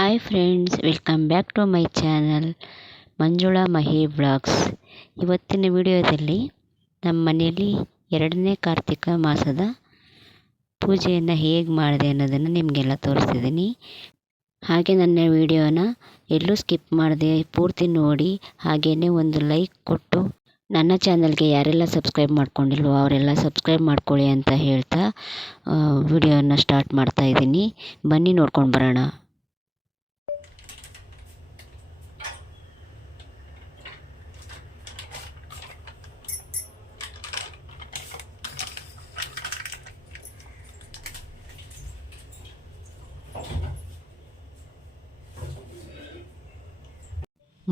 Hi friends, welcome back to my channel Manjula Mahi vlogs. ಇವತ್ತಿನ ವಿಡಿಯೋದಲ್ಲಿ ನಮ್ಮ ಮನೆಯಲ್ಲಿ 2ನೇ ಕಾರ್ತಿಕ ಮಾಸದ ಪೂಜೆಯನ್ನು ಹೇಗೆ ಮಾಡಿದೆ ಅನ್ನೋದನ್ನು ನಿಮಗೆಲ್ಲ ತೋರಿಸ್ತಿದ್ದೀನಿ. ಹಾಗೆ ನನ್ನ ವಿಡಿಯೋನ ಎಲ್ಲೂ ಸ್ಕಿಪ್ ಮಾಡದೆ ಪೂರ್ತಿ ನೋಡಿ, ಹಾಗೆಯೇ ಒಂದು ಲೈಕ್ ಕೊಟ್ಟು ನನ್ನ ಚಾನಲ್ಗೆ ಯಾರೆಲ್ಲ ಸಬ್ಸ್ಕ್ರೈಬ್ ಮಾಡ್ಕೊಂಡಿಲ್ವೋ ಅವರೆಲ್ಲ ಸಬ್ಸ್ಕ್ರೈಬ್ ಮಾಡ್ಕೊಳ್ಳಿ ಅಂತ ಹೇಳ್ತಾ ವಿಡಿಯೋನ ಸ್ಟಾರ್ಟ್ ಮಾಡ್ತಾ ಇದ್ದೀನಿ. ಬನ್ನಿ ನೋಡ್ಕೊಂಡು ಬರೋಣ.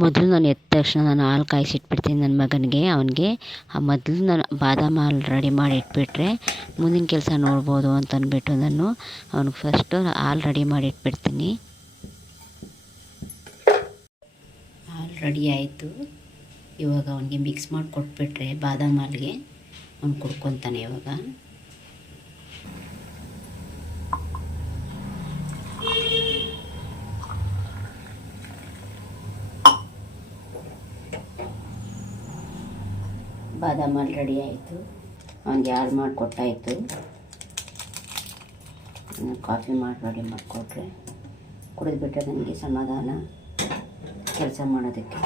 ಮೊದಲು ನಾನು ಎದ್ದ ತಕ್ಷಣ ನಾನು ಹಾಲು ಕಾಯಿಸಿಟ್ಬಿಡ್ತೀನಿ ನನ್ನ ಮಗನಿಗೆ. ಅವನಿಗೆ ಮೊದಲು ನಾನು ಬಾದಾಮಿ ಹಾಲು ರೆಡಿ ಮಾಡಿ ಇಟ್ಬಿಟ್ರೆ ಮುಂದಿನ ಕೆಲಸ ನೋಡ್ಬೋದು ಅಂತ ಅಂದ್ಬಿಟ್ಟು ನಾನು ಅವ್ನಿಗೆ ಫಸ್ಟು ಹಾಲು ರೆಡಿ ಮಾಡಿ ಇಟ್ಬಿಡ್ತೀನಿ. ಹಾಲು ರೆಡಿ ಆಯಿತು. ಇವಾಗ ಅವನಿಗೆ ಮಿಕ್ಸ್ ಮಾಡಿ ಕೊಟ್ಬಿಟ್ರೆ ಬಾದಾಮಿ ಹಾಲಿಗೆ ಅವ್ನು ಕುಡ್ಕೊತಾನೆ. ಇವಾಗ ಬಾದಾಮಿ ಹಾಲು ರೆಡಿ ಆಯಿತು. ಅವನಿಗೆ ಹಾಲು ಮಾಡಿಕೊಟ್ಟಾಯಿತು. ಕಾಫಿ ಮಾಡಿ ರೆಡಿ ಮಾಡಿಕೊಟ್ರೆ ಕುಡಿದ್ಬಿಟ್ರೆ ನನಗೆ ಸಮಾಧಾನ ಕೆಲಸ ಮಾಡೋದಕ್ಕೆ.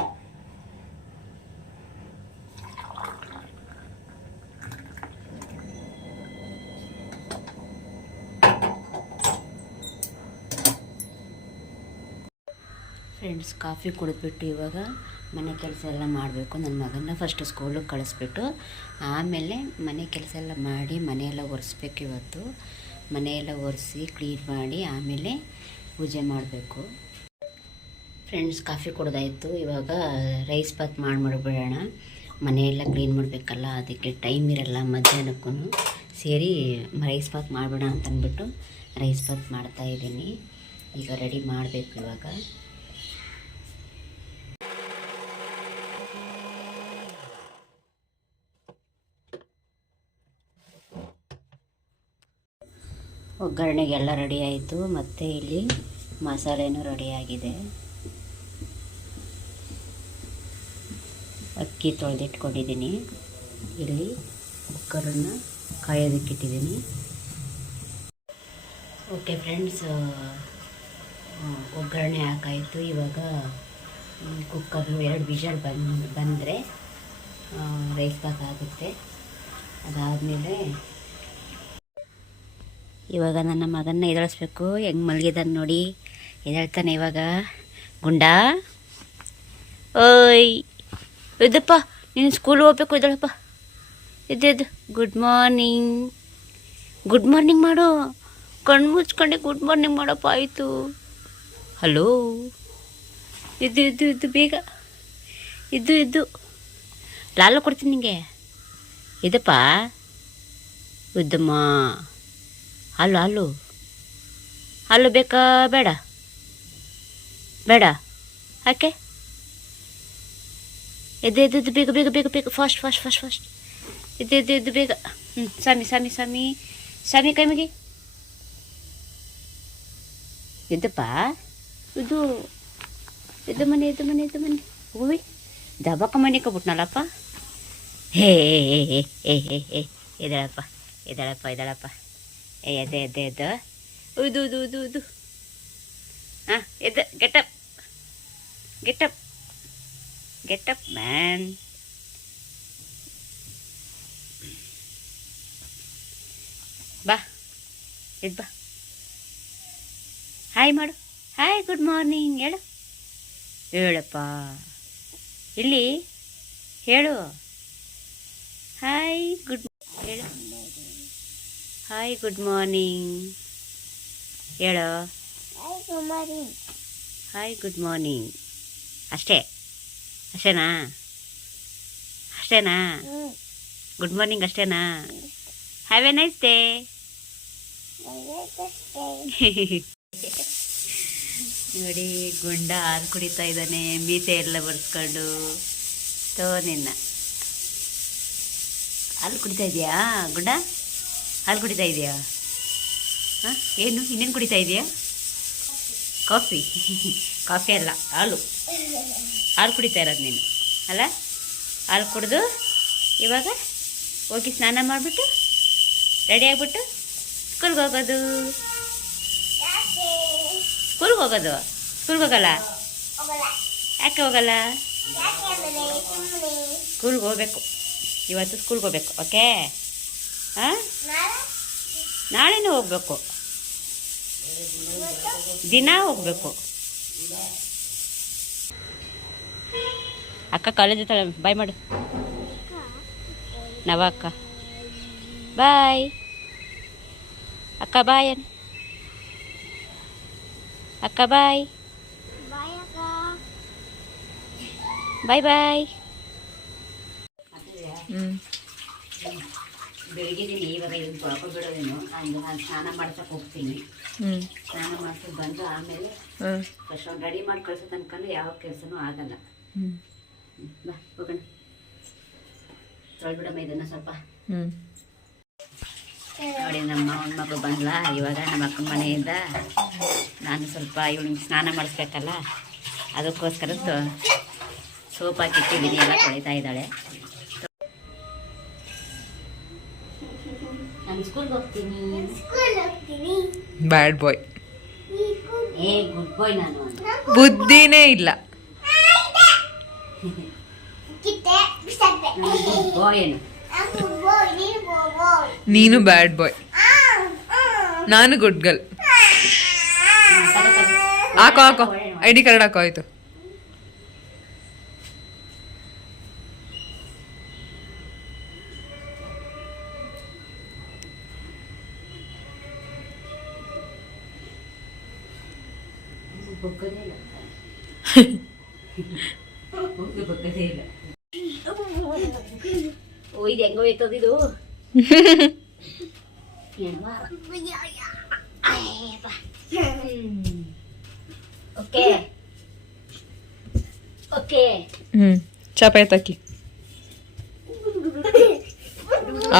ಫ್ರೆಂಡ್ಸ್, ಕಾಫಿ ಕುಡಿದ್ಬಿಟ್ಟು ಇವಾಗ ಮನೆ ಕೆಲಸ ಎಲ್ಲ ಮಾಡಬೇಕು. ನನ್ನ ಮಗನ ಫಸ್ಟ್ ಸ್ಕೂಲಿಗೆ ಕಳಿಸ್ಬಿಟ್ಟು ಆಮೇಲೆ ಮನೆ ಕೆಲಸ ಎಲ್ಲ ಮಾಡಿ ಮನೆಯೆಲ್ಲ ಒರೆಸ್ಬೇಕು. ಇವತ್ತು ಮನೆಯೆಲ್ಲ ಒರೆಸಿ ಕ್ಲೀನ್ ಮಾಡಿ ಆಮೇಲೆ ಪೂಜೆ ಮಾಡಬೇಕು. ಫ್ರೆಂಡ್ಸ್, ಕಾಫಿ ಕುಡ್ದಾಯಿತು. ಇವಾಗ ರೈಸ್ ಬಾತ್ ಮಾಡಿಬಿಡೋಣ. ಮನೆಯೆಲ್ಲ ಕ್ಲೀನ್ ಮಾಡಬೇಕಲ್ಲ, ಅದಕ್ಕೆ ಟೈಮ್ ಇರಲ್ಲ. ಮಧ್ಯಾಹ್ನಕ್ಕೂ ಸೇರಿ ರೈಸ್ ಬಾತ್ ಮಾಡೋಣ ಅಂತಂದ್ಬಿಟ್ಟು ರೈಸ್ ಬಾತ್ ಮಾಡ್ತಾಯಿದ್ದೀನಿ. ಈಗ ರೆಡಿ ಮಾಡಬೇಕು. ಇವಾಗ ಒಗ್ಗರಣೆಗೆಲ್ಲ ರೆಡಿ ಆಯಿತು. ಮತ್ತು ಇಲ್ಲಿ ಮಸಾಲೆನೂ ರೆಡಿಯಾಗಿದೆ. ಅಕ್ಕಿ ತೊಳೆದಿಟ್ಕೊಂಡಿದ್ದೀನಿ. ಇಲ್ಲಿ ಕುಕ್ಕರನ್ನು ಕಾಯೋದಕ್ಕಿಟ್ಟಿದ್ದೀನಿ. ಓಕೆ ಫ್ರೆಂಡ್ಸ್, ಒಗ್ಗರಣೆ ಹಾಕಾಯಿತು. ಇವಾಗ ಕುಕ್ಕರು 2 ವಿಷಲ್ ಬಂದರೆ ರೈಸ್ ಬಾತ್ ಆಗುತ್ತೆ. ಅದಾದಮೇಲೆ ಇವಾಗ ನನ್ನ ಮಗನ್ನ ಎದ್ದೇಳಿಸ್ಬೇಕು. ಹೆಂಗೆ ಮಲಗಿದಾನೆ ನೋಡಿ, ಎದ್ದೇಳ್ತಾನೆ ಇವಾಗ. ಗುಂಡ, ಓಯ್ ಎದ್ದಪ್ಪ, ನೀನು ಸ್ಕೂಲ್ ಹೋಗ್ಬೇಕು. ಎದ್ದೇಳಪ್ಪ, ಎದ್ದು. ಗುಡ್ ಮಾರ್ನಿಂಗ್, ಗುಡ್ ಮಾರ್ನಿಂಗ್ ಮಾಡು. ಕಣ್ಣು ಮುಚ್ಕೊಂಡೆ ಗುಡ್ ಮಾರ್ನಿಂಗ್ ಮಾಡಪ್ಪ. ಆಯಿತು. ಹಲೋ, ಎದ್ದು ಬೇಗ ಎದ್ದು. ಲಾಲು ಕೊಡ್ತೀನಿ ನಿಂಗೆ. ಇದಪ್ಪ ಉದ್ದಮ್ಮ. ಹಾಲು ಬೇಕಾ? ಬೇಡ ಯಾಕೆ? ಎದ್ದು ಬೇಗ ಫಾಸ್ಟ್ ಎದ್ದು ಬೇಗ. ಸ್ವಾಮಿ ಕೈ ಮುಗಿ. ಎದ್ದಪ್ಪ, ಎದ್ದು ಮನೆ ಹೋಗಿ ದಬಕ್ಕ ಮನೆ ಕಬಿಟ್ನಲ್ಲಪ್ಪ. ಹೇ ಎದಳಪ್ಪ. ಎದ್ದು. ಉದು. ಹಾಂ, ಎದ್ದು. Getup man. ಬಾ, ಎದ್ದು ಬಾ. ಹಾಯ್ ಮಾಡು. ಹಾಯ್, ಗುಡ್ ಮಾರ್ನಿಂಗ್ ಹೇಳಪ್ಪ. ಇಲ್ಲಿ ಹೇಳು. ಹಾಯ್ ಗುಡ್ ಹೇಳು. ಹಾಯ್ ಗುಡ್ ಮಾರ್ನಿಂಗ್ ಹೇಳು. Hi good morning. ಅಷ್ಟೇನಾ? ಗುಡ್ ಮಾರ್ನಿಂಗ್ ಅಷ್ಟೇನಾ? Have A nice day. ನೋಡಿ, ಗುಂಡ ಹಾಲು ಕುಡಿತಾ ಇದ್ದಾನೆ. ಮೀಸೆ ಎಲ್ಲ ಬರ್ಸ್ಕೊಂಡು. ನಿನ್ನ ಹಾಲು ಕುಡಿತಾ ಇದೆಯಾ ಗುಂಡ? ಹಾಲು ಕುಡಿತಾ ಇದೆಯಾ? ಹಾಂ, ಏನು ಇನ್ನೇನು ಕುಡಿತಾ ಇದೆಯಾ? ಕಾಫಿ ಕಾಫಿ ಅಲ್ಲ, ಹಾಲು ಹಾಲು ಕುಡಿತಾ ಇರೋದು ನೀನು ಅಲ್ಲ. ಹಾಲು ಕುಡಿದು ಇವಾಗ ಹೋಗಿ ಸ್ನಾನ ಮಾಡಿಬಿಟ್ಟು ರೆಡಿ ಆಗಿಬಿಟ್ಟು ಸ್ಕೂಲ್ಗೆ ಹೋಗೋದು. ಸ್ಕೂಲ್ಗೆ ಹೋಗೋದು. ಸ್ಕೂಲ್ಗೆ ಹೋಗಲ್ಲ? ಯಾಕೆ ಹೋಗಲ್ಲ? ಸ್ಕೂಲ್ಗೆ ಹೋಗ್ಬೇಕು. ಇವತ್ತು ಸ್ಕೂಲ್ಗೆ ಹೋಗ್ಬೇಕು. ಓಕೆ? ಹಾಂ, ನಾಳೆನೂ ಹೋಗ್ಬೇಕು. ದಿನ ಹೋಗ್ಬೇಕು. ಅಕ್ಕ ಕಾಲೇಜ್ ಇರ್ತಾಳೆ. ಬಾಯ್ ಮಾಡು. ನವ ಅಕ್ಕ ಬಾಯ್. ಅಕ್ಕ ಬಾಯ್ ಅನ್. ಅಕ್ಕ ಬಾಯ್. ಬಾಯ್ ಬಾಯ್. ಬೆಳಗಿದ್ದೀನಿ. ಇವಾಗ ಇದನ್ನು ತೊಳ್ಕೊಬಿಡೋದೇನು. ನಾನು ಸ್ನಾನ ಮಾಡ್ಸಕ್ಕೆ ಹೋಗ್ತೀನಿ. ಸ್ನಾನ ಮಾಡ್ಕೊಂಡು ಬಂದು ಆಮೇಲೆ ಫಸ್ಟ್ ಅವ್ನು ರೆಡಿ ಮಾಡಿ ಕಳ್ಸೋ ತನಕ ಯಾವ ಕೆಲಸನೂ ಆಗಲ್ಲ. ಬಾ ಹೋಗೋಣ. ತೊಳ್ಬಿಡಮ್ಮ ಇದನ್ನು ಸ್ವಲ್ಪ. ನೋಡಿ ನಮ್ಮ ಮಾವನ ಮಗಳು ಬಂದ್ಲ. ಇವಾಗ ನಮ್ಮ ಅಕ್ಕನ ಮನೆಯಿಂದ ನಾನು ಸ್ವಲ್ಪ ಇವಳಿಗೆ ಸ್ನಾನ ಮಾಡಿಸ್ಬೇಕಲ್ಲ, ಅದಕ್ಕೋಸ್ಕರ ಸೋಪ್ ಹಾಕಿಟ್ಟಿದ್ದೀನಿ. ಎಲ್ಲ ತೊಳಿತಾ ಇದ್ದಾಳೆ. ನಾನು ಸ್ಕೂಲ್ಗೆ ಹೋಗ್ತೀನಿ. ಬ್ಯಾಡ್ ಬಾಯ್. ಏ ಗುಡ್ ಬಾಯ್. ನಾನು ಬುದ್ಧಿನೇ ಇಲ್ಲ. ಗುಡ್ ಬಾಯ್ ಏನು? ನೀನು ಬ್ಯಾಡ್ ಬಾಯ್, ನಾನು ಗುಡ್ ಗರ್ಲ್. ಹಾಕೋ ಹಾಕೋ, ID ಕಾರ್ಡ್ ಹಾಕೋ. ಆಯ್ತು. ಓ, ಇದು ಹೆಂಗೋ ಹೋಯ್ತದಿದು. Okay okay. ಚಾಪಾಯಿ ತಾಕಿ.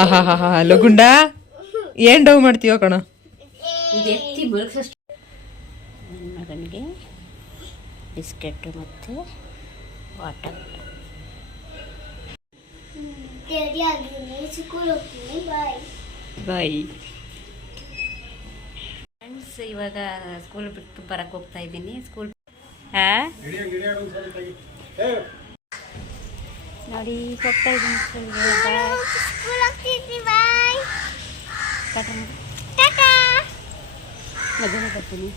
ಆಹಾ ಹಾ ಹಾ. ಲಗುಂಡ ಏನ್ ಡವ್ ಮಾಡ್ತೀವ ಕಣ. ಎತ್ತಿ ಮುಳುಗ್ಸಷ್ಟು. ನನ್ನ ಮಗನಿಗೆ ಬಿಸ್ಕೆಟ್ ಮತ್ತು ವಾಟರ್. Bye friends. ಇವಾಗ ಸ್ಕೂಲ್ ಬಿಟ್ಟು ಬರಕ್ಕೆ ಹೋಗ್ತಾ ಇದ್ದೀನಿ. ಸ್ಕೂಲ್ ನೋಡಿ ಹೋಗ್ತಾ ಇದ್ದೀನಿ ಸ್ಕೂಲ್ಗೆ. ಮಧ್ಯಾಹ್ನ ಬರ್ತೀನಿ.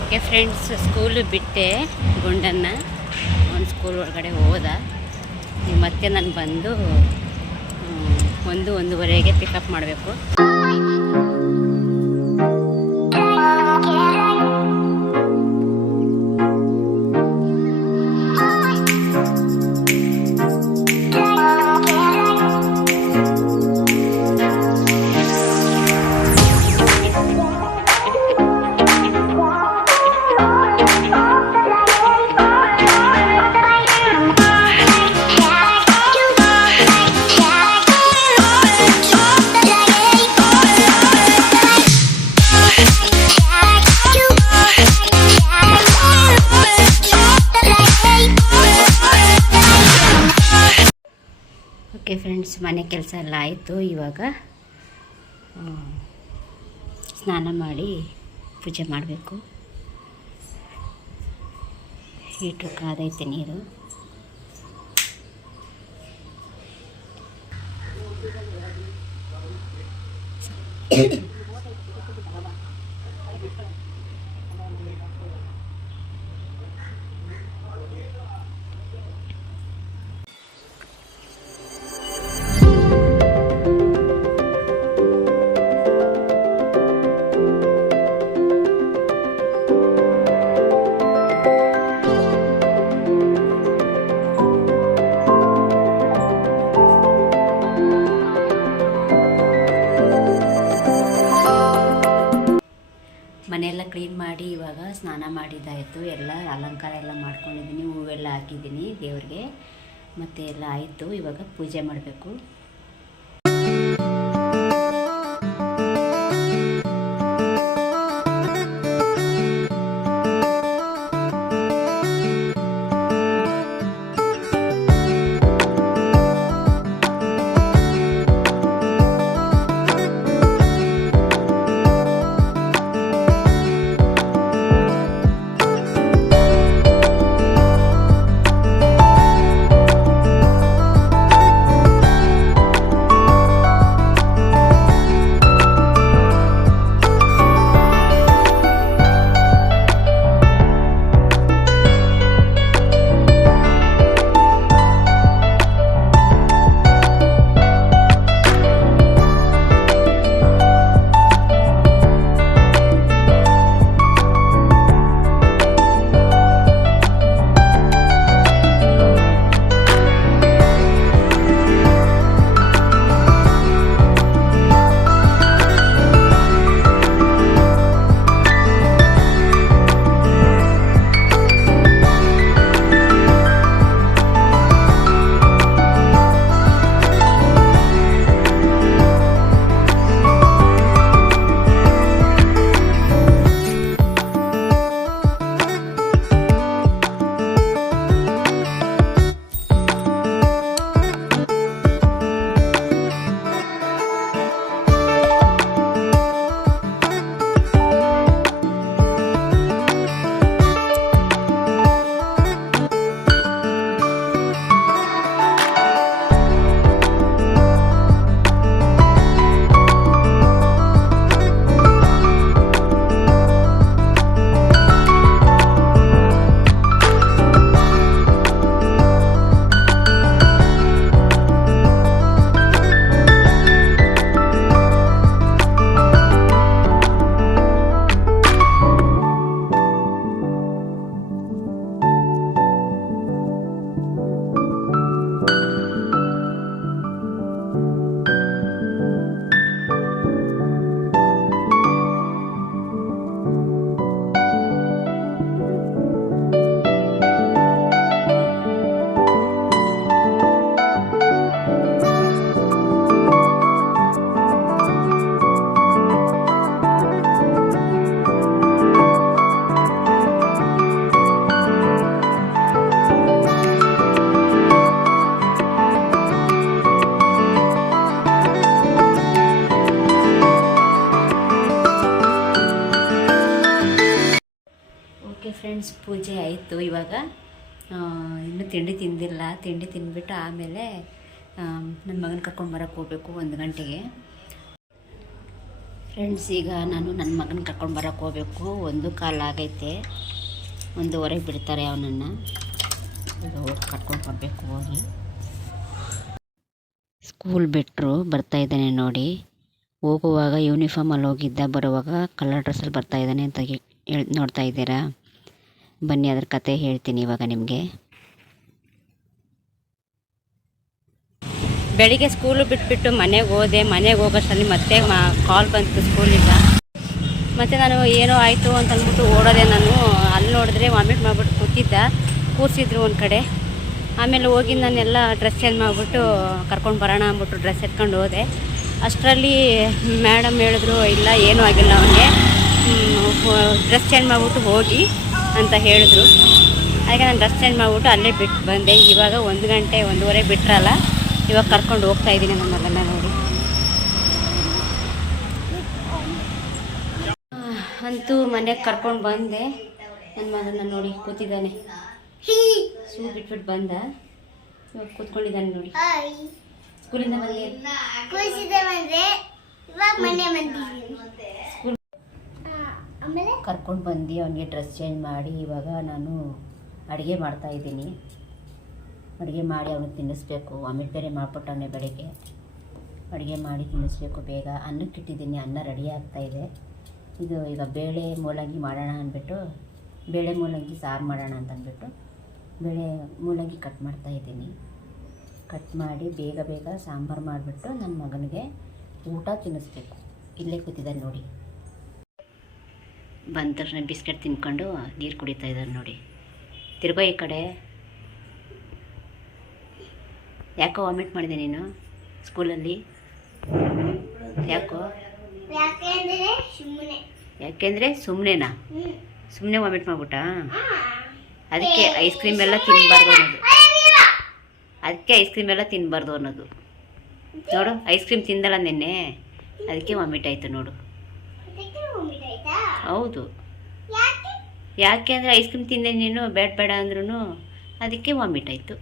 ಓಕೆ ಫ್ರೆಂಡ್ಸ್, ಸ್ಕೂಲು ಬಿಟ್ಟೆ ಗುಂಡನ್ನು. ಒಂದು ಸ್ಕೂಲ್ ಒಳಗಡೆ ಹೋದ. ಮತ್ತೆ ನಾನು ಬಂದು 1-1:30ಗೆ ಪಿಕಪ್ ಮಾಡಬೇಕು. ಓಕೆ ಫ್ರೆಂಡ್ಸ್, ಮನೆ ಕೆಲಸ ಎಲ್ಲ ಆಯಿತು. ಇವಾಗ ಸ್ನಾನ ಮಾಡಿ ಪೂಜೆ ಮಾಡಬೇಕು. ಹೀಟ್ರು ಕಾದೈತೆ ನೀರು. ಮನೆಯೆಲ್ಲ ಕ್ಲೀನ್ ಮಾಡಿ ಇವಾಗ ಸ್ನಾನ ಮಾಡಿದ್ದಾಯಿತು, ಎಲ್ಲ ಅಲಂಕಾರ ಎಲ್ಲ ಮಾಡ್ಕೊಂಡಿದ್ದೀನಿ, ಹೂವೆಲ್ಲ ಹಾಕಿದ್ದೀನಿ ದೇವ್ರಿಗೆ, ಮತ್ತು ಎಲ್ಲ ಆಯಿತು. ಇವಾಗ ಪೂಜೆ ಮಾಡಬೇಕು. ಫ್ರೆಂಡ್ಸ್, ಪೂಜೆ ಆಯಿತು. ಇವಾಗ ಇನ್ನೂ ತಿಂಡಿ ತಿಂದಿಲ್ಲ. ತಿಂಡಿ ತಿಂದ್ಬಿಟ್ಟು ಆಮೇಲೆ ನನ್ನ ಮಗನ ಕರ್ಕೊಂಡು ಬರೋಕ್ಕೆ ಹೋಗಬೇಕು 1 ಗಂಟೆಗೆ. ಫ್ರೆಂಡ್ಸ್, ಈಗ ನಾನು ನನ್ನ ಮಗನ ಕರ್ಕೊಂಡು ಬರೋಕ್ಕೆ ಹೋಗಬೇಕು. 1:15 ಆಗೈತೆ. 1:15 ಬಿಡ್ತಾರೆ ಅವನನ್ನು. ಈಗ ಹೋಗಿ ಕರ್ಕೊಂಡು ಬರಬೇಕು. ಹೋಗಿ ಸ್ಕೂಲ್ ಬಿಟ್ಟರು ಬರ್ತಾಯಿದ್ದಾನೆ ನೋಡಿ. ಹೋಗುವಾಗ ಯೂನಿಫಾರ್ಮಲ್ಲಿ ಹೋಗಿದ್ದ, ಬರುವಾಗ ಕಲರ್ ಡ್ರೆಸ್ಸಲ್ಲಿ ಬರ್ತಾಯಿದ್ದಾನೆ ಅಂತ ನೋಡ್ತಾ ಇದ್ದೀರಾ. ಬನ್ನಿ, ಅದ್ರ ಕತೆ ಹೇಳ್ತೀನಿ ಇವಾಗ ನಿಮಗೆ. ಬೆಳಿಗ್ಗೆ ಸ್ಕೂಲು ಬಿಟ್ಬಿಟ್ಟು ಮನೆಗೆ ಹೋದೆ. ಮನೆಗೆ ಹೋಗೋಷ್ಟರಲ್ಲಿ ಮತ್ತೆ ಕಾಲ್ ಬಂತು ಸ್ಕೂಲಿಂದ. ಮತ್ತು ನಾನು ಏನೋ ಆಯಿತು ಅಂತ ಅಂದ್ಬಿಟ್ಟು ಓಡೋದೆ. ನಾನು ಅಲ್ಲಿ ನೋಡಿದ್ರೆ ವಾಮಿಟ್ ಮಾಡಿಬಿಟ್ಟು ಕೂರಿಸಿದ್ರು ಒಂದು ಕಡೆ. ಆಮೇಲೆ ಹೋಗಿ ನಾನೆಲ್ಲ ಡ್ರೆಸ್ ಚೇಂಜ್ ಮಾಡಿಬಿಟ್ಟು ಕರ್ಕೊಂಡು ಬರೋಣ ಅಂದ್ಬಿಟ್ಟು ಡ್ರೆಸ್ ಎತ್ಕೊಂಡು ಹೋದೆ. ಅಷ್ಟರಲ್ಲಿ ಮೇಡಮ್ ಹೇಳಿದ್ರು, ಇಲ್ಲ ಏನೂ ಆಗಿಲ್ಲ ಅವನಿಗೆ, ಡ್ರೆಸ್ ಚೇಂಜ್ ಮಾಡಿಬಿಟ್ಟು ಹೋಗಿ ಅಂತ ಹೇಳಿದ್ರು. ಹಾಗೆ ನಾನು ಡ್ರೆಸ್ ಚೇಂಜ್ ಮಾಡಿಬಿಟ್ಟು ಅಲ್ಲೇ ಬಿಟ್ಟು ಬಂದೆ. ಇವಾಗ 1 ಗಂಟೆ 1:15 ಬಿಟ್ರಲ್ಲ, ಇವಾಗ ಕರ್ಕೊಂಡು ಹೋಗ್ತಾ ಇದ್ದೀನಿ ನನ್ನ ಮಗನ ನೋಡಿ. ಅಂತೂ ಮನೆಗೆ ಕರ್ಕೊಂಡು ಬಂದೆ. ನನ್ನ ಮಗನ ನೋಡಿ ಕೂತಿದ್ದಾನೆ. ಶೂ ಬಿಟ್ಬಿಟ್ಟು ಬಂದ, ಇವಾಗ ಕೂತ್ಕೊಂಡಿದ್ದಾನೆ ನೋಡಿ. ಸ್ಕೂಲಿಂದ ಕರ್ಕೊಂಡು ಬಂದು ಅವನಿಗೆ ಡ್ರೆಸ್ ಚೇಂಜ್ ಮಾಡಿ ಇವಾಗ ನಾನು ಅಡುಗೆ ಮಾಡ್ತಾಯಿದ್ದೀನಿ. ಅಡುಗೆ ಮಾಡಿ ಅವನಿಗೆ ತಿನ್ನಿಸ್ಬೇಕು. ವಾಮಿಟ್ ಬೇರೆ ಮಾಡಿಬಿಟ್ಟವನೇ ಬೆಳಗ್ಗೆ. ಅಡುಗೆ ಮಾಡಿ ತಿನ್ನಿಸ್ಬೇಕು ಬೇಗ. ಅನ್ನಕ್ಕೆ ಇಟ್ಟಿದ್ದೀನಿ, ಅನ್ನ ರೆಡಿ ಆಗ್ತಾಯಿದೆ. ಇದು ಈಗ ಬೇಳೆ ಮೂಲಂಗಿ ಮಾಡೋಣ ಅಂದ್ಬಿಟ್ಟು, ಬೇಳೆ ಮೂಲಂಗಿ ಸಾರು ಮಾಡೋಣ ಅಂತಂದ್ಬಿಟ್ಟು ಬೇಳೆ ಮೂಲಂಗಿ ಕಟ್ ಮಾಡ್ತಾಯಿದ್ದೀನಿ. ಕಟ್ ಮಾಡಿ ಬೇಗ ಬೇಗ ಸಾಂಬಾರು ಮಾಡಿಬಿಟ್ಟು ನನ್ನ ಮಗನಿಗೆ ಊಟ ತಿನ್ನಿಸ್ಬೇಕು. ಇಲ್ಲೇ ಕೂತಿದ್ದಾನೆ ನೋಡಿ. ಬಂದ ತಕ್ಷಣ ಬಿಸ್ಕೆಟ್ ತಿನ್ಕೊಂಡು ನೀರು ಕುಡಿತಾ ಇದ್ದಾರೆ ನೋಡಿ. ತಿರ್ಗೋ ಈ ಕಡೆ. ಯಾಕೋ ವಾಮಿಟ್ ಮಾಡಿದೆ ನೀನು ಸ್ಕೂಲಲ್ಲಿ? ಯಾಕೋ? ಯಾಕೆಂದರೆ ಸುಮ್ಮನೆನಾ? ಸುಮ್ಮನೆ ವಾಮಿಟ್ ಮಾಡ್ಬಿಟ್ಟಾ? ಅದಕ್ಕೆ ಐಸ್ ಕ್ರೀಮ್ ಎಲ್ಲ ತಿನ್ನಬಾರ್ದು ಅನ್ನೋದು. ಅದಕ್ಕೆ ಐಸ್ ಕ್ರೀಮ್ ಎಲ್ಲ ತಿನ್ನಬಾರ್ದು ಅನ್ನೋದು. ನೋಡು, ಐಸ್ ಕ್ರೀಮ್ ತಿಂದಲ್ಲ ನಿನ್ನೆ, ಅದಕ್ಕೆ ವಾಮಿಟ್ ಆಯಿತು ನೋಡು. ಹೌದು. ಯಾಕೆ ಅಂದರೆ ಐಸ್ ಕ್ರೀಮ್ ತಿಂದೆ ನೀನು, ಬೇಡ ಬೇಡ ಅಂದ್ರೂ, ಅದಕ್ಕೆ ವಾಮಿಟ್ ಆಯಿತು.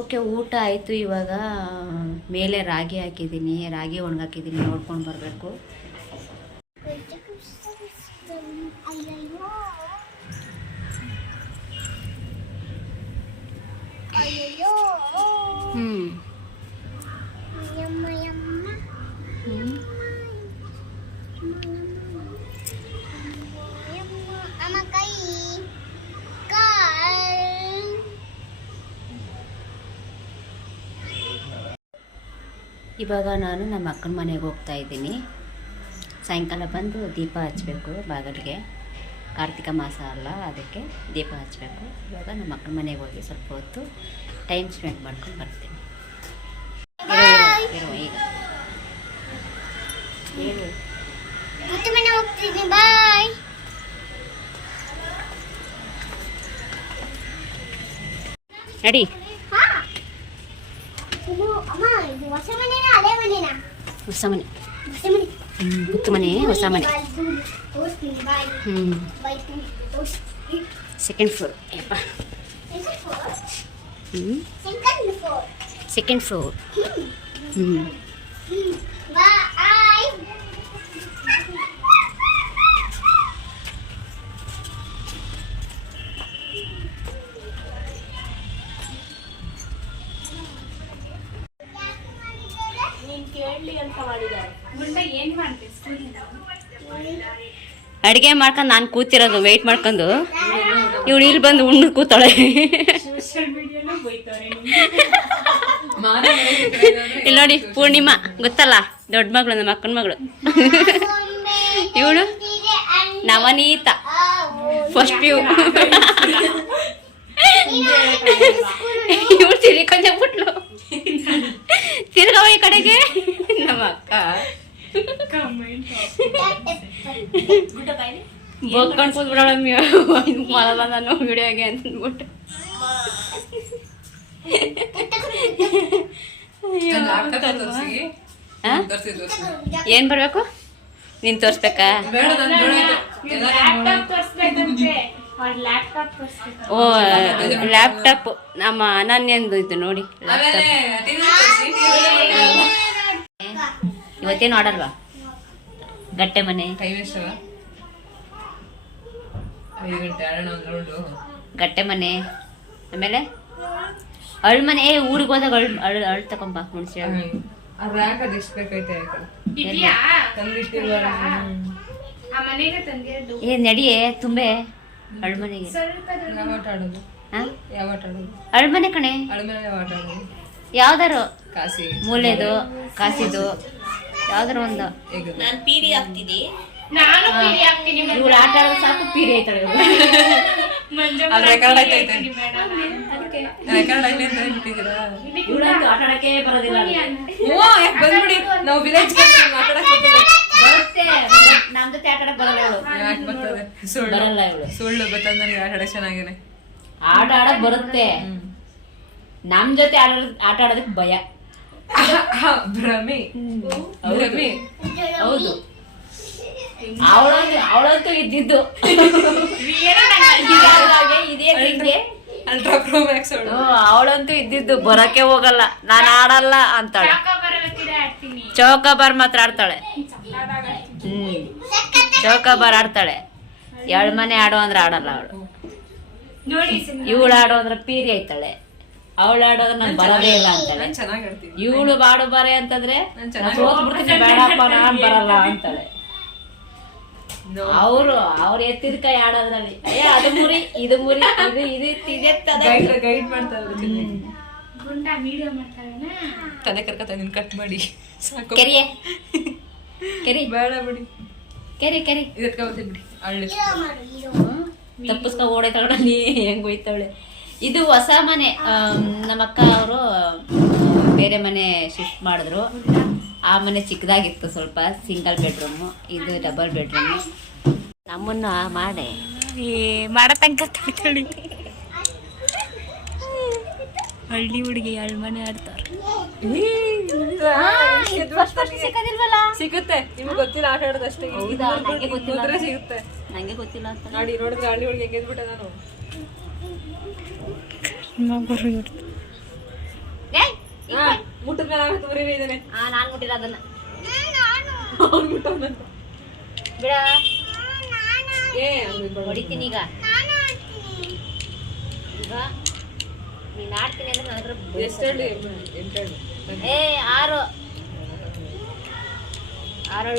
ಓಕೆ, ಊಟ ಆಯಿತು. ಇವಾಗ ಮೇಲೆ ರಾಗಿ ಹಾಕಿದ್ದೀನಿ, ರಾಗಿ ಒಣಗಾಕಿದ್ದೀನಿ, ನೋಡ್ಕೊಂಡು ಬರಬೇಕು. ಇವಾಗ ನಾನು ನಮ್ಮ ಅಕ್ಕನ ಮನೆಗೆ ಹೋಗ್ತಾ ಇದ್ದೀನಿ. ಸಾಯಂಕಾಲ ಬಂದು ದೀಪ ಹಚ್ಚಬೇಕು ಬಾಗಿಲಿಗೆ. ಕಾರ್ತಿಕ ಮಾಸ ಅಲ್ಲ, ಅದಕ್ಕೆ ದೀಪ ಹಚ್ಚಬೇಕು. ಇವಾಗ ನಮ್ಮ ಅಕ್ಕನ ಮನೆಗೆ ಹೋಗಿ ಸ್ವಲ್ಪ ಹೊತ್ತು ಟೈಮ್ ಸ್ಪೆಂಡ್ ಮಾಡ್ಕೊಂಡು ಬರ್ತೀನಿ. ಈಗ ಹೋಗ್ತೀನಿ, ಬಾಯ್. ನಡಿ. ಹೊಸ ಮನೆ, ಗುತ್ತು ಮನೆ, ಹೊಸ ಮನೆ. Second floor. ಯಪ್ಪ, ಸೆಕೆಂಡ್ ಫ್ಲೋರ್. ಅಡುಗೆ ಮಾಡ್ಕೊಂಡು ನಾನು ಕೂತಿರೋದು ವೆಯ್ಟ್ ಮಾಡ್ಕೊಂಡು. ಇವಳು ಇಲ್ಲಿ ಬಂದು ಉಣ್ಣು ಕೂತಾಳೆ. ಇಲ್ಲಿ ನೋಡಿ, ಪೂರ್ಣಿಮಾ ಗೊತ್ತಲ್ಲ, ದೊಡ್ಡ ಮಗಳು, ನಮ್ಮ ಅಕ್ಕನ ಮಗಳು. ಇವಳು ನವನೀತ, ಫಸ್ಟ್ ಪ್ಯೂ. ಇವಳು ತಿರ್ಕೊಂಡ್ಬಿಟ್ಲು. ತಿರ್ಗವ ಈ ಕಡೆಗೆ ನಮ್ಮ ಅಕ್ಕ ಬೋಗ್ಕೊಂಡು ಕೂತ್ಬಿಡೋಳ. ಮಾಡಲ್ಲ ನಾನು ವಿಡಿಯೋಗೆ ಅಂತಂದ್ಬಿಟ್ಟು. ಏನ್ ಬರ್ಬೇಕು? ನೀನ್ ತೋರ್ಸ್ಬೇಕಾ? ಓ, ಲ್ಯಾಪ್ಟಾಪ್ ನಮ್ಮ ಅನನ್ಯಂದು ಇದು ನೋಡಿ. ಇವತ್ತೇನು ಆಡಲ್ವಾ? ಗಟ್ಟೆ ಮನೆ, ಗಟ್ಟೆ ಮನೆ, ಆಮೇಲೆ ಅಳ್ಮನೆ. ಊರಿಗೆ ಹೋದಾಗ ಅಳ್ ತಕೊಂಬ ಹುಣ್ಸೆ. ಏ ನಡಿಯೇ ತುಂಬೆ ಅಳ್ಮನೆಗೆ. ಅಳ್ಮನೆ ಕಣೆ, ಯಾವ್ದಾರು ಮೂಲೆದು ಕಾಸಿದು ಯಾವ್ದಾರು ಒಂದು. ನಾನು ಪೀರಿ ಹಾಕ್ತೀನಿ. ಇವಳು ಆಟ ಆಡೋದು ಸಾಕು, ಪೀರಿ ಆಯ್ತಾಳೆ. ಇವಳಂತೂ ಆಟ ಆಡಕ್ಕೆ ಬರೋದಿಲ್ಲ. ಬರುತ್ತೆ, ನಮ್ ಜೊತೆ ಆಟ ಆಡಕ್ ಬರಲ್ಲ ಇವಳು. ಬರಲ್ಲ ಇವಳು. ಸುಳ್ಳು ಬರ್ತದೆ. ಚೆನ್ನಾಗಿದೆ, ಆಟ ಆಡಕ್ ಬರುತ್ತೆ. ನಮ್ ಜೊತೆ ಆಟ ಆಡೋದಕ್ಕೆ ಭಯ. ಭ್ರಮೆ. ಹೌದು, ಅವಳಂತೂ ಇದ್ದಿದ್ದು ಅವಳಂತೂ ಇದ್ದಿದ್ದು ಬರಕ್ಕೆ ಹೋಗಲ್ಲ, ನಾನು ಆಡಲ್ಲ ಅಂತಾಳೆ. ಚೌಕಾಬಾರ್ ಮಾತ್ರ ಆಡ್ತಾಳೆ. ಚೌಕಾಬಾರ್ ಆಡ್ತಾಳೆ. ಎಳ್ಮನೆ ಆಡೋ ಅಂದ್ರೆ ಆಡಲ್ಲ ಅವಳು. ಇವಳು ಆಡೋ ಅಂದ್ರೆ ಪೀರಿ ಆಯ್ತಾಳೆ. ಅವಳು ಆಡೋದ್ರೆ ನಾನು ಬರೋದೇ ಇಲ್ಲ ಅಂತಾಳೆ. ಇವಳು ಬಾಡು ಬರೆ ಅಂತಂದ್ರೆ ಸೋತ್ಬಿಡ್ತೀನಿ, ಬೇಡಪ್ಪ ನಾನ್ ಬರಲ್ಲ ಅಂತಾಳೆ. ಅವ್ರು ಎತ್ತಿದ ಕೈ ಆಡೋದ್ರಲ್ಲಿ ಅದು ಮುರಿ ಇದು ಮುರಿ ಇದು ಇದು ಗೈಡ್ ಮಾಡ್ತಾರೆ. ತಲೆ ಕರ್ಕತ ನಿನ್ ಕಟ್ ಮಾಡಿ ಸಾಕು. ಕೆರಿಯೇ ಕೆರಿ ಬೇಡ ಬಿಡಿ, ಕೆರಿ ಕೆರಿ ಇದಕ್ಕೆ ಬಿಡಿ. ಹಳ್ಳಿ ತಪ್ಪಿಸ್ಕೊ ಓಡೈತಾಳ ನೀ ಹೆಂಗ್ ಹೋಯ್ತಾವಳೆ. ಇದು ಹೊಸ ಮನೆ, ನಮ್ಮ ಅಕ್ಕ ಅವರು ಬೇರೆ ಮನೆ ಶಿಫ್ಟ್ ಮಾಡಿದ್ರು. ಆ ಮನೆ ಚಿಕ್ಕದಾಗಿತ್ತು ಸ್ವಲ್ಪ, ಸಿಂಗಲ್ ಬೆಡ್ರೂಮು, ಇದು ಡಬಲ್ ಬೆಡ್ರೂಮು. ನಮ್ಮನ್ನ ಮಾಡಿ ಮಾಡತಂಕ ತಳಿ ಹಳ್ಳಿ ಹುಡುಗಿ ಹಳ್ಳಿ ಮನೆ ಆಡ್ತಾರ. ಸಿಗುತ್ತೆ, ನಿಮ್ಗೆ ಗೊತ್ತಿಲ್ಲ, ಆಟ ಆಡೋದು ಅಷ್ಟೇ. ಸಿಗುತ್ತೆ, ನಂಗೆ ಗೊತ್ತಿಲ್ಲ ಅಂತ ನೋಡಿ. ನೋಡಿದ್ರೆ ಹಳ್ಳಿ ಹುಡುಗಿ ಗೆದ್ಬಿಟ್ಟೆ ನಾನು. ಮುಟ್ಟದ ಮೇಲೆ ಆಗುತ್ತೆ ಬರೀ ಇದ್ದಾನೆ. ನಾನು ಮುಟ್ಟಿಲ್ಲ ಅದನ್ನ ಬಿಡ, ಹೊಡಿತೀನಿ ಈಗ. ಈಗ ನೀನ್ ಆಡ್ತೀನಿ ಅಂದ್ರೆ ನನ್ನ ಹತ್ರ ಎಷ್ಟು ಹೇಳಿ? 8 6 6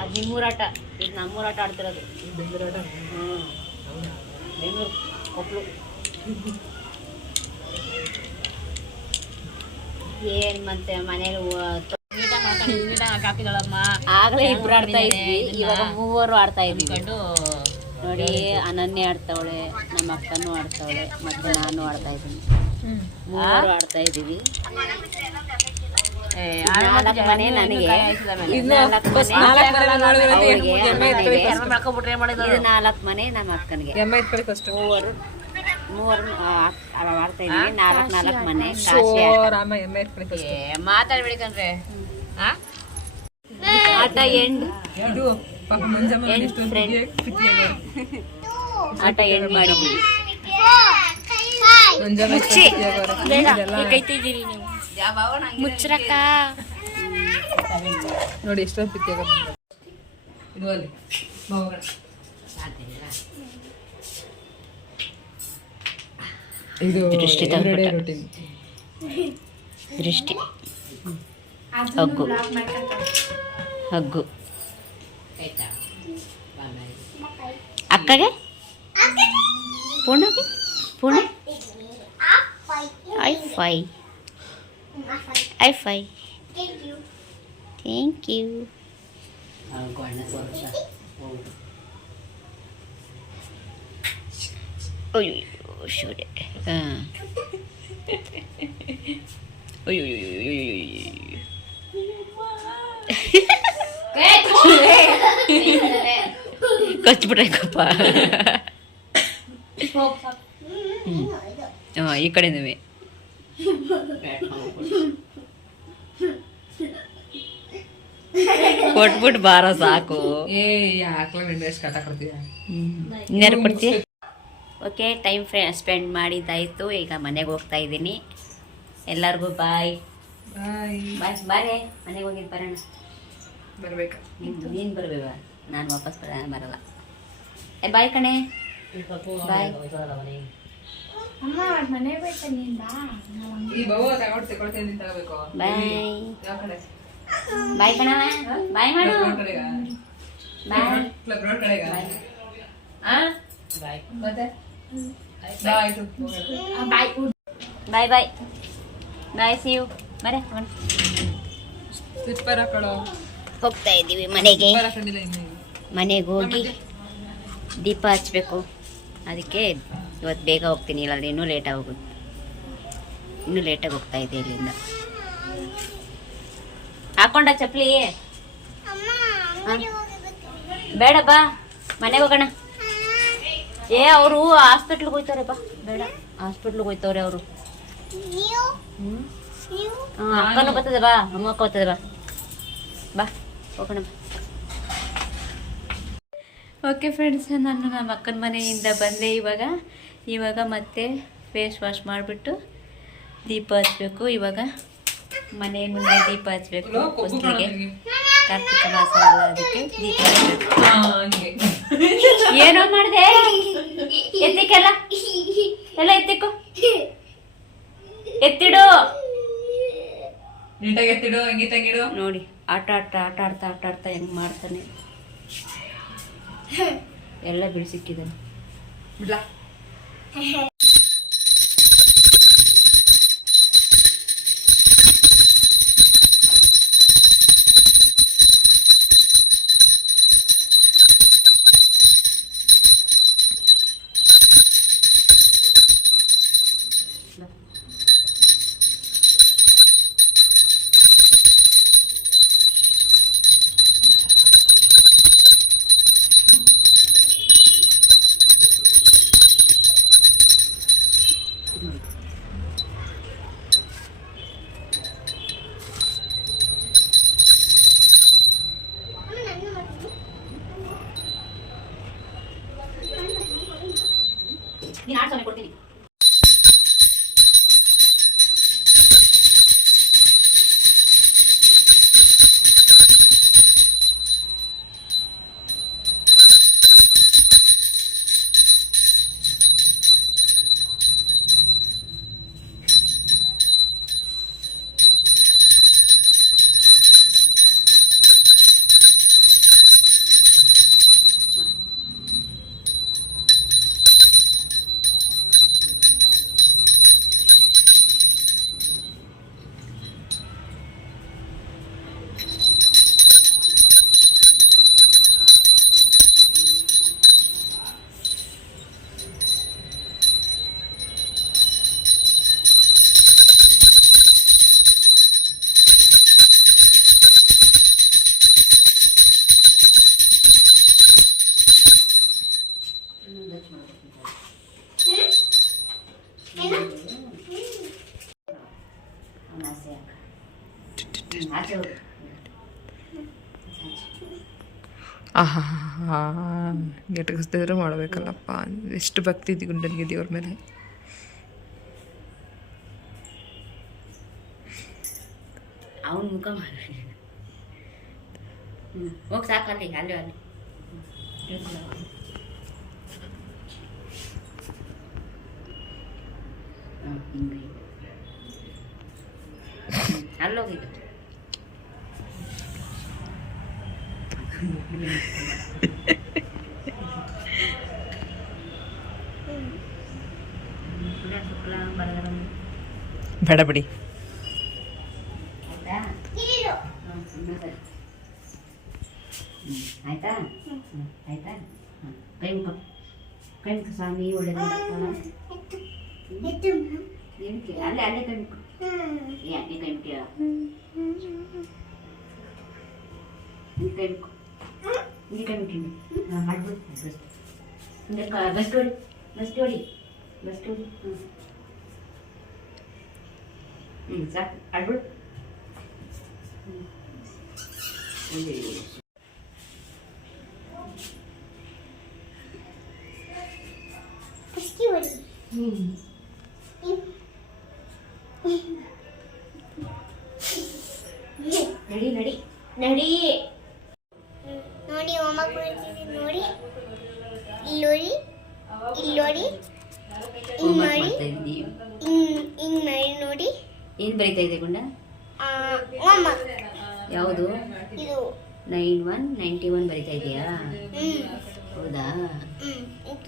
ಅದು ನಿಮ್ಮೂರಾಟ, ಇದು ನಮ್ಮೂರಾಟ ಆಡ್ತಿರೋದು. ಬೆಂಗಳೂರು ಬೆಂಗಳೂರು ಕೊಪ್ಪಳು. ಏನ್ ಮತ್ತೆ ಮನೇಲಿ ಆಗ್ಲೇ ಇಬ್ರು ಆಡ್ತಾ ಇದ್ವಿ, ಇವಾಗ 3 ಆಡ್ತಾ ಇದ್ವಿ. ನೋಡಿ, ಅನನ್ಯ ಆಡ್ತಾವಳೆ, ನಮ್ಮ ಅಕ್ಕನೂ ಆಡ್ತಾವಳೆ, ಮತ್ತೆ ನಾನು ಆಡ್ತಾ ಇದ್ದೀನಿ. 3 ಆಡ್ತಾ ಇದ್ದೀವಿ. 4 ಮನೆ ನನಗೆ, 4 ಮನೆ ನಮ್ಮ ಅಕ್ಕನಿಗೆ. 3 ಆಡ್ತಾ ಇದ್ದೀವಿ. 4 ಮನೆ ಮಾತಾಡ್ಬೇಕಂದ್ರೆ ಆಟ ಎಂಡ್. ಆಟ ಎಂಡ್ ಮಾಡಿದ್ವಿ. ಮುಚ್ಚರಕ್ಕ ನೋಡಿ ಎಷ್ಟೊಂದು ಪಿತ್ತಿ ಇದು ಅಲ್ಲಿ ಇದು ರೂಟೀನ್. ದೃಷ್ಟಿ ಹಗ್ಗು ಹಗ್ಗು ಅಕ್ಕಗೆ ಪೂರ್ಣಗೆ ಪೂರ್ಣ ಐ5 ಥ್ಯಾಂಕ್ ಯು. ಅಯ್ಯೋ ಶೋಡೆ. ಹಾಂ ಅಯ್ಯೋ ಕಚ್ಬಿಟ್ರಪ್ಪ. ಹಾಂ ಈ ಕಡೆನೂ ಕೊಟ್ಬಿಟ್ಟು ಬಾರೋ ಸಾಕು. ಇನ್ಯಾರು ಕೊಡ್ತೀಯ? ಓಕೆ, ಟೈಮ್ ಸ್ಪೆಂಡ್ ಮಾಡಿದ್ದಾಯಿತು. ಈಗ ಮನೆಗೆ ಹೋಗ್ತಾ ಇದ್ದೀನಿ. ಎಲ್ಲರಿಗೂ ಬಾಯ್ ಬಾಯ್. ಬಾರೇ ಮನೆಗೆ ಹೋಗಿದ್ದು ಬರೋಣ. ಬರ್ಬೇಕಾ? ನೀನು ಬರ್ಬೇಕ, ನಾನು ವಾಪಸ್ ಬರಲ್ಲ. ಬಾಯ್ ಕಣೆ, ಬಾಯ್. ಬಾಯ್ ಕಣ, ಬಾಯ್ ಮಾಡು. ಬಾಯ್ ಬಾಯ್ ಬಾಯ್, ಸಿ ಯು. ಬರೇ ಹೋಗ್ತಾ ಇದ್ದೀವಿ ಮನೆಗೆ. ಮನೆಗೆ ಹೋಗಿ ದೀಪ ಹಚ್ಬೇಕು. ಅದಕ್ಕೆ ಇವತ್ತು ಬೇಗ ಹೋಗ್ತೀನಿ, ಇಲ್ಲಾಂದ್ರೆ ಇನ್ನೂ ಲೇಟಾಗಿ ಹೋಗುತ್ತೆ. ಇನ್ನೂ ಲೇಟಾಗಿ ಹೋಗ್ತಾ ಇದೆ ಇಲ್ಲಿಂದ. ಹಾಕೊಂಡ ಚಪ್ಪಲಿ? ಬೇಡ ಬಾ, ಮನೆಗೆ ಹೋಗೋಣ. ಅವರು ಹಾಸ್ಪಿಟ್ಲಿಗೆ ಹೋಗ್ತಾರೆ. ಬಾ ಬೇಡ, ಹಾಸ್ಪಿಟ್ಲಿಗೆ ಹೋಗ್ತವ್ರೆ ಅವರು. ಅಕ್ಕನೂ ಬರ್ತದೆ, ಬಾ. ಅಮ್ಮ ಅಕ್ಕ ಬರ್ತದೆ, ಬಾ ಬಾ ಹೋಗೋಣ. ಓಕೆ ಫ್ರೆಂಡ್ಸ್, ನಾನು ನಮ್ಮ ಅಕ್ಕನ ಮನೆಯಿಂದ ಬಂದೆ. ಇವಾಗ ಮತ್ತೆ ಫೇಸ್ ವಾಶ್ ಮಾಡಿಬಿಟ್ಟು ದೀಪ ಹಚ್ಬೇಕು. ಇವಾಗ ಮನೆ ಮುಂದೆ ದೀಪ ಹಚ್ಬೇಕು. ಫಸ್ಟಿಗೆ ಕಾರ್ತಿಕ ಮಾಸ ಅಲ್ಲ, ಅದಕ್ಕೆ ದೀಪ ಹಚ್ಬೇಕು. ಏನೋ ಮಾಡಿದೆ? ಎತ್ತಿಕ್ಕೆಲ್ಲ ಎಲ್ಲ ಎತ್ತಿಕ್ಕೋ, ಎತ್ತಿಡು, ನೀಟಾಗಿ ಎತ್ತಿಡು, ಹಂಗಿತ್ತಂಗಿಡು. ನೋಡಿ ಆಟ ಆಡ್ತಾ ಹೆಂಗ್ ಮಾಡ್ತಾನೆ. ಎಲ್ಲ ಬಿಡಿಸಿಕ್ಕಿದ್ದಾನೆ. ಬಿಡ್ಲಾ? ಆಸೆ ಆಚೆ ಹೋಗು. ಆಹಾ ಗೆಟಗಿಸ್ದಿದ್ರು ಮಾಡಬೇಕಲ್ಲಪ್ಪ. ಎಷ್ಟು ಭಕ್ತಿ ಇದೆ ಗುಂಡನಿಗೆ ದೇವ್ರ ಮೇಲೆ. ಅವನ ಮುಖ ಮಾಡಿ ಹೋಗಿ ಸಾಕು. ಅಲ್ಲಿ ಅಲ್ಲಿ ಅಲ್ಲಿ ಹಿಂಗೆ ಅಲ್ಲೋಗಿದ್ದು ಬೇಡ ಬಿಡಿ. ಆಯ್ತಾ ಆಯ್ತಾ ಕೈ ಮುಖ ಕೈ ಮುಖ ಸ್ವಾಮಿ ಒಳ್ಳೆದು ಅಲ್ಲೇ ಅಲ್ಲೇ ಕೈ ಮುಖ ಯಾಕೆ ಕೈ ಮುಖ ಕೈ ಮುಖ ಇಲ್ಲಿ ಕೈ ಮುಖಿ ಮಾಡ್ಬೋದು. ಬಸ್ ಹೊಡಿ ಬಸ್ ಹೊಡಿ ಬಸ್ ಹೊಡಿ. ಸಾಕು ಆಡ್ಬಿಡು. ನಡಿ ನಡಿ ನಡಿ ನೋಡಿ ಹೋಮ್ವರ್ಕ್ ಮಾಡ್ತಿದ್ದೀನಿ ನೋಡಿ. ಇಲ್ಲಿ ನೋಡಿ ಇಲ್ಲಿ ನೋಡಿ ಹಿಂಗ್ ಮಾಡಿ ನೋಡಿ. ಏನು ಬರೀತಾ ಇದೆ ಗುಂಡ? ಹೋಮ್ವರ್ಕ್ ಯಾವುದು? ಇದು 91 ಬರೀತಾ ಇದೆಯಾ? ಹೌದಾ?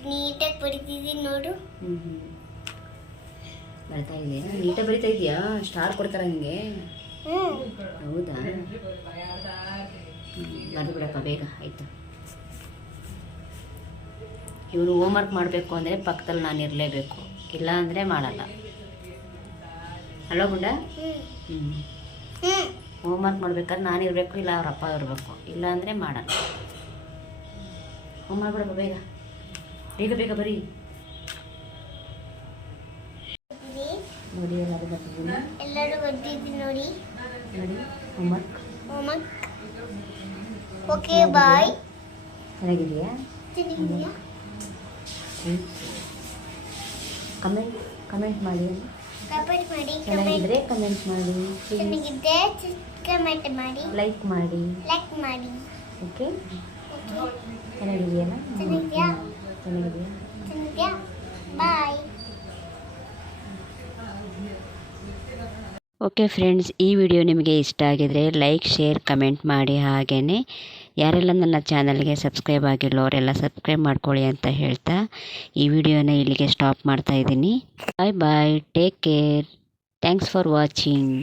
ನೀಟಾಗಿ ಬರೀತಿದ್ದೀನಿ ನೋಡು. ಬರ್ತಾ ಇದೆಯಾ? ನೀಟಾಗಿ ಬರೀತಾ ಇದೆಯಾ? ಸ್ಟಾರ್ ಕೊಡ್ತಾರ ನಿಮಗೆ? ಹೌದಾ? ಬರೆದು ಬಿಡಪ್ಪ ಬೇಗ. ಆಯಿತು. ಇವನು ಹೋಮ್ವರ್ಕ್ ಮಾಡಬೇಕು ಅಂದರೆ ಪಕ್ಕದಲ್ಲಿ ನಾನು ಇರಲೇಬೇಕು, ಇಲ್ಲ ಅಂದರೆ ಮಾಡಲ್ಲ. ಹಲೋ ಗುಂಡ? ಹೋಮ್ವರ್ಕ್ ಮಾಡ್ಬೇಕಾದ್ರೆ ನಾನು ಇರಬೇಕು, ಇಲ್ಲ ಅವ್ರ ಅಪ್ಪ ಇರಬೇಕು, ಇಲ್ಲ ಅಂದರೆ ಮಾಡಲ್ಲ. ಹೋಮ್ ಮಾಡ್ಬಿಡಪ್ಪ ಬೇಗ ಬೇಗ ಬೇಗ ಬರೀ. ನೋಡಿ ಎಲ್ಲರೂ ಬರ್ತಿದ್ದೀನಿ. ಎಲ್ಲರೂ ಬರ್ತಿದ್ದೀನಿ ನೋಡಿ. ನೋಡಿ ಹೋಮ್ವರ್ಕ್. Okay bye. ಚೆನ್ನಾಗಿದೆಯಾ? ಚೆನ್ನಾಗಿದೆಯಾ? ಕಮೆಂಟ್ ಮಾಡಿ. ಕಮೆಂಟ್ ಮಾಡಿ. ಚೆನ್ನಾಗಿದ್ರೆ ಕಮೆಂಟ್ ಮಾಡಿ. ಚೆನ್ನಾಗಿದ್ದೆ ಕಮೆಂಟ್ ಮಾಡಿ. ಲೈಕ್ ಮಾಡಿ. ಓಕೆ ಚೆನ್ನಾಗಿದೆಯಲ್ಲ? ಚೆನ್ನಾಗಿದೆಯಾ? ಚೆನ್ನಾಗಿದೆಯಾ? ಬಾಯ್. ಓಕೆ ಫ್ರೆಂಡ್ಸ್, ಈ ವಿಡಿಯೋ ನಿಮಗೆ ಇಷ್ಟ ಆಗಿದರೆ ಲೈಕ್, ಶೇರ್, ಕಮೆಂಟ್ ಮಾಡಿ. ಹಾಗೆಯೇ ಯಾರೆಲ್ಲ ನನ್ನ ಚಾನಲ್ಗೆ ಸಬ್ಸ್ಕ್ರೈಬ್ ಆಗಿಲ್ಲ ಅವರೆಲ್ಲ ಸಬ್ಸ್ಕ್ರೈಬ್ ಮಾಡ್ಕೊಳ್ಳಿ ಅಂತ ಹೇಳ್ತಾ ಈ ವಿಡಿಯೋನ ಇಲ್ಲಿಗೆ ಸ್ಟಾಪ್ ಮಾಡ್ತಾ ಇದ್ದೀನಿ. Bye bye, take care, thanks for watching.